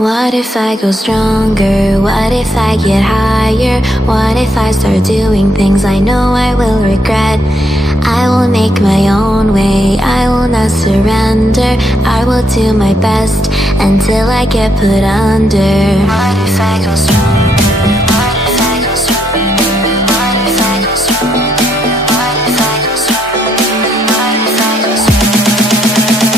What if I go stronger? What if I get higher? What if I start doing things I know I will regret? I will make my own way, I will not surrender. I will do my best until I get put under. What if I go stronger? What if I go stronger? What if I go stronger? What if I go stronger? What if I go stronger?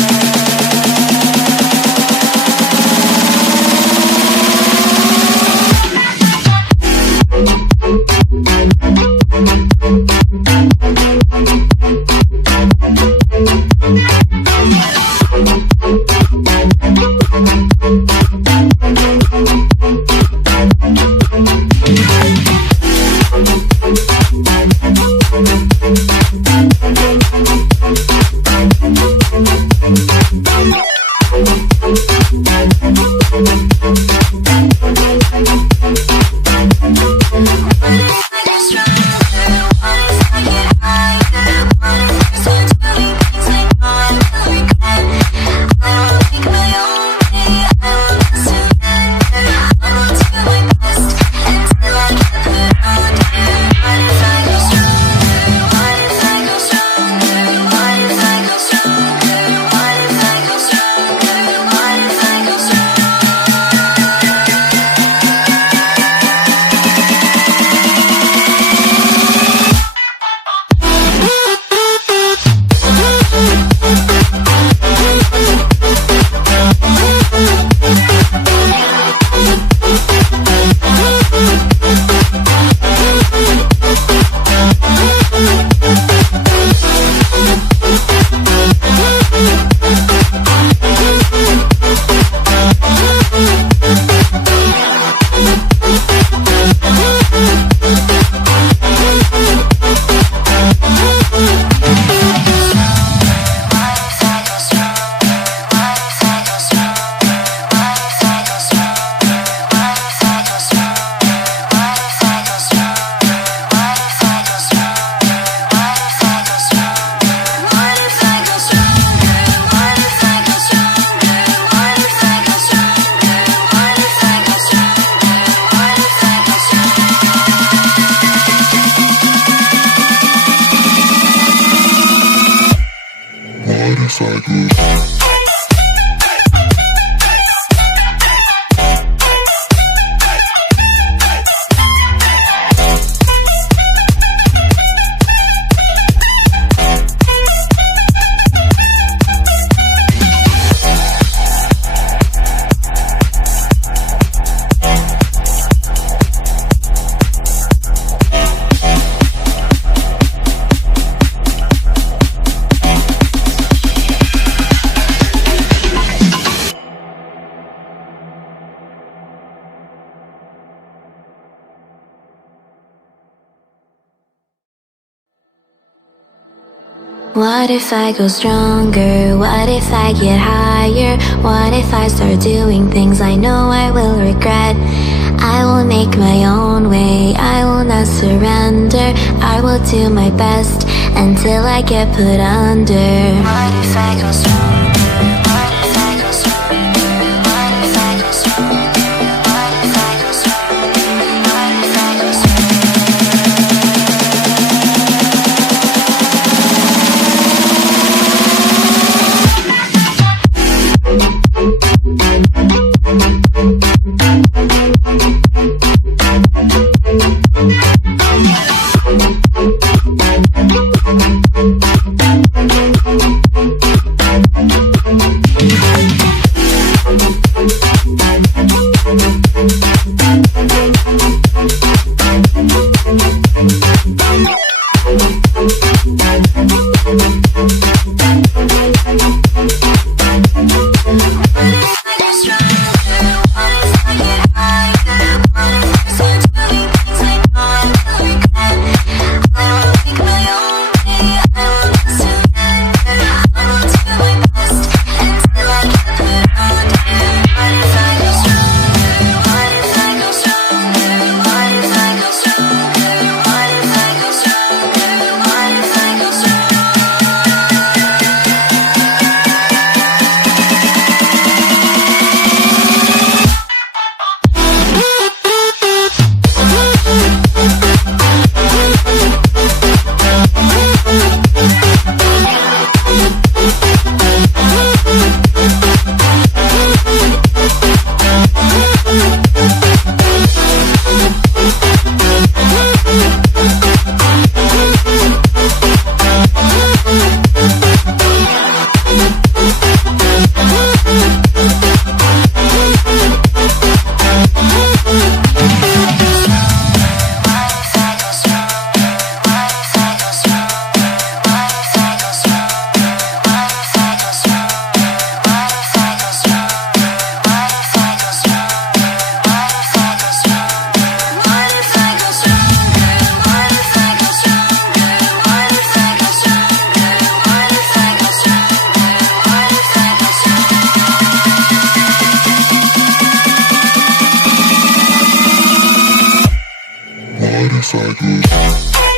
What if I go stronger? What if I get higher? What if I start doing things I know I will regret? I will make my own way, I will not surrender. I will do my best until I get put under. What if I go stronger? What if I go stronger? What if I go stronger? What if I go stronger? What if I go stronger? Thank you. if I go?